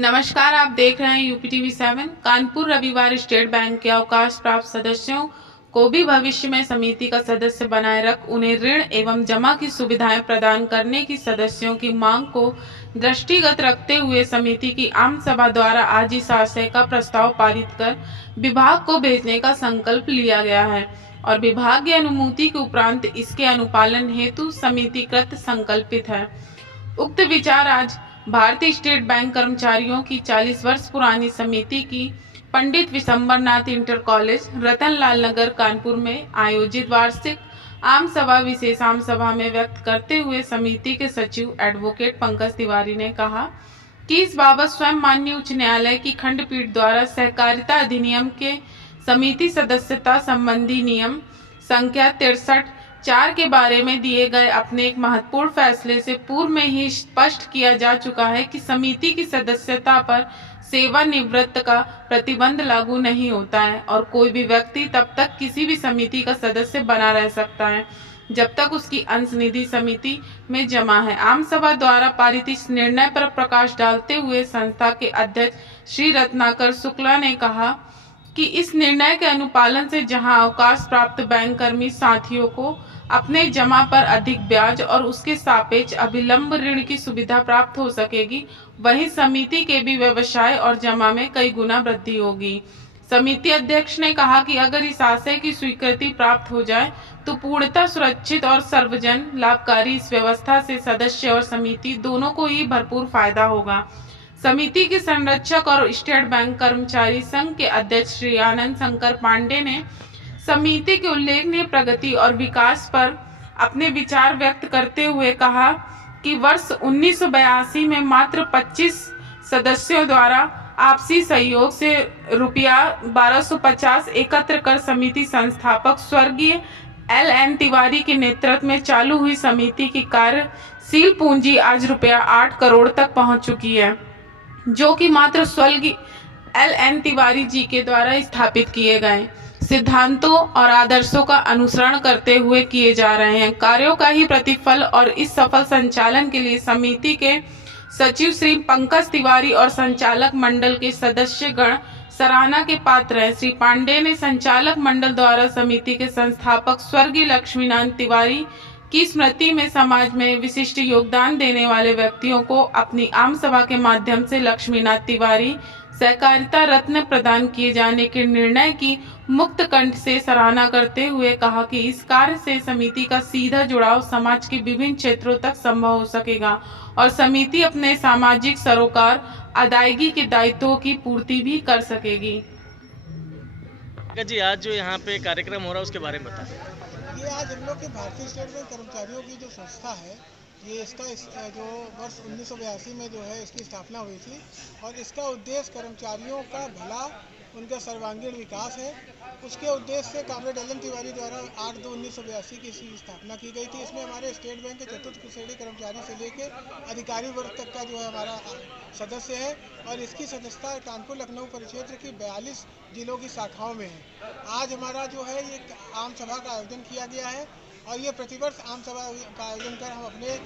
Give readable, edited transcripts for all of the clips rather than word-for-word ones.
नमस्कार, आप देख रहे हैं यूपीटीवी 7। कानपुर रविवार स्टेट बैंक के अवकाश प्राप्त सदस्यों को भी भविष्य में समिति का सदस्य बनाए रख उन्हें ऋण एवं जमा की सुविधाएं प्रदान करने की सदस्यों की मांग को दृष्टिगत रखते हुए समिति की आम सभा द्वारा आज इस आशय का प्रस्ताव पारित कर विभाग को भेजने का संकल्प लिया गया है और विभाग की अनुमति के उपरांत इसके अनुपालन हेतु समितिकृत संकल्पित है। उक्त विचार आज भारतीय स्टेट बैंक कर्मचारियों की 40 वर्ष पुरानी समिति की पंडित विशंबरनाथ इंटर कॉलेज रतनलाल नगर कानपुर में आयोजित वार्षिक आम सभा विशेष आम सभा में व्यक्त करते हुए समिति के सचिव एडवोकेट पंकज तिवारी ने कहा कि इस बाबत स्वयं माननीय उच्च न्यायालय की खंडपीठ द्वारा सहकारिता अधिनियम के समिति सदस्यता संबंधी नियम संख्या 63(4) के बारे में दिए गए अपने एक महत्वपूर्ण फैसले से पूर्व में ही स्पष्ट किया जा चुका है कि समिति की सदस्यता पर सेवानिवृत्त का प्रतिबंध लागू नहीं होता है और कोई भी व्यक्ति तब तक किसी भी समिति का सदस्य बना रह सकता है जब तक उसकी अंश निधि समिति में जमा है। आम सभा द्वारा पारित इस निर्णय पर प्रकाश डालते हुए संस्था के अध्यक्ष श्री रत्नाकर शुक्ला ने कहा कि इस निर्णय के अनुपालन से जहां अवकाश प्राप्त बैंक कर्मी साथियों को अपने जमा पर अधिक ब्याज और उसके सापेक्ष अभिलंब ऋण की सुविधा प्राप्त हो सकेगी, वहीं समिति के भी व्यवसाय और जमा में कई गुना वृद्धि होगी। समिति अध्यक्ष ने कहा कि अगर इस आशय की स्वीकृति प्राप्त हो जाए तो पूर्णतः सुरक्षित और सर्वजन लाभकारी इस व्यवस्था से सदस्य और समिति दोनों को ही भरपूर फायदा होगा। समिति के संरक्षक और स्टेट बैंक कर्मचारी संघ के अध्यक्ष श्री आनंद शंकर पांडे ने समिति के उल्लेखनीय प्रगति और विकास पर अपने विचार व्यक्त करते हुए कहा कि वर्ष 1982 में मात्र 25 सदस्यों द्वारा आपसी सहयोग से रुपया 1250 एकत्र कर समिति संस्थापक स्वर्गीय LN तिवारी के नेतृत्व में चालू हुई समिति की कार्यशील पूंजी आज रुपया 8 करोड़ तक पहुंच चुकी है, जो कि मात्र स्वर्गीय LN तिवारी जी के द्वारा स्थापित किए गए सिद्धांतों और आदर्शों का अनुसरण करते हुए किए जा रहे हैं कार्यों का ही प्रतिफल और इस सफल संचालन के लिए समिति के सचिव श्री पंकज तिवारी और संचालक मंडल के सदस्य गण सराहना के पात्र हैं। श्री पांडे ने संचालक मंडल द्वारा समिति के संस्थापक स्वर्गीय लक्ष्मीनाथ तिवारी की स्मृति में समाज में विशिष्ट योगदान देने वाले व्यक्तियों को अपनी आम सभा के माध्यम से लक्ष्मीनाथ तिवारी सहकारिता रत्न प्रदान किए जाने के निर्णय की मुक्त कंठ से सराहना करते हुए कहा कि इस कार्य से समिति का सीधा जुड़ाव समाज के विभिन्न क्षेत्रों तक संभव हो सकेगा और समिति अपने सामाजिक सरोकार अदायगी के दायित्वों की पूर्ति भी कर सकेगी। जी, आज जो यहाँ पे कार्यक्रम हो रहा है उसके बारे में बताएं। ये आज हम लोग के भारतीय स्टेट बैंक कर्मचारियों की जो संस्था है, ये इसका जो वर्ष 1982 में जो है इसकी स्थापना हुई थी और इसका उद्देश्य कर्मचारियों का भला, उनका सर्वांगीण विकास है। उसके उद्देश्य से कॉमरेड LN तिवारी द्वारा 8/2/1982 की इसकी स्थापना की गई थी। इसमें हमारे स्टेट बैंक के चतुर्थ श्रेणी कर्मचारी से लेकर अधिकारी वर्ग तक का जो है हमारा सदस्य है और इसकी सदस्यता कानपुर लखनऊ परिक्षेत्र की 42 जिलों की शाखाओं में है। आज हमारा जो है ये आम सभा का आयोजन किया गया है और ये प्रतिवर्ष आम सभा का आयोजन कर हम अपने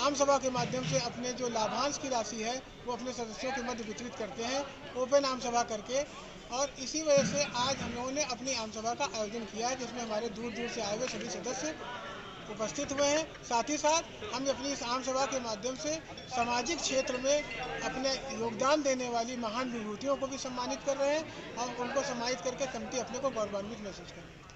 आम सभा के माध्यम से अपने जो लाभांश की राशि है वो अपने सदस्यों के मध्य वितरित करते हैं ओपन आम सभा करके, और इसी वजह से आज हम लोगों ने अपनी आम सभा का आयोजन किया है जिसमें हमारे दूर दूर से आए हुए सभी सदस्य उपस्थित हुए हैं। साथ ही साथ हम अपनी इस आम सभा के माध्यम से सामाजिक क्षेत्र में अपने योगदान देने वाली महान विभूतियों को भी सम्मानित कर रहे हैं और उनको सम्मानित करके कमिटी अपने को गौरवान्वित महसूस कर रही है।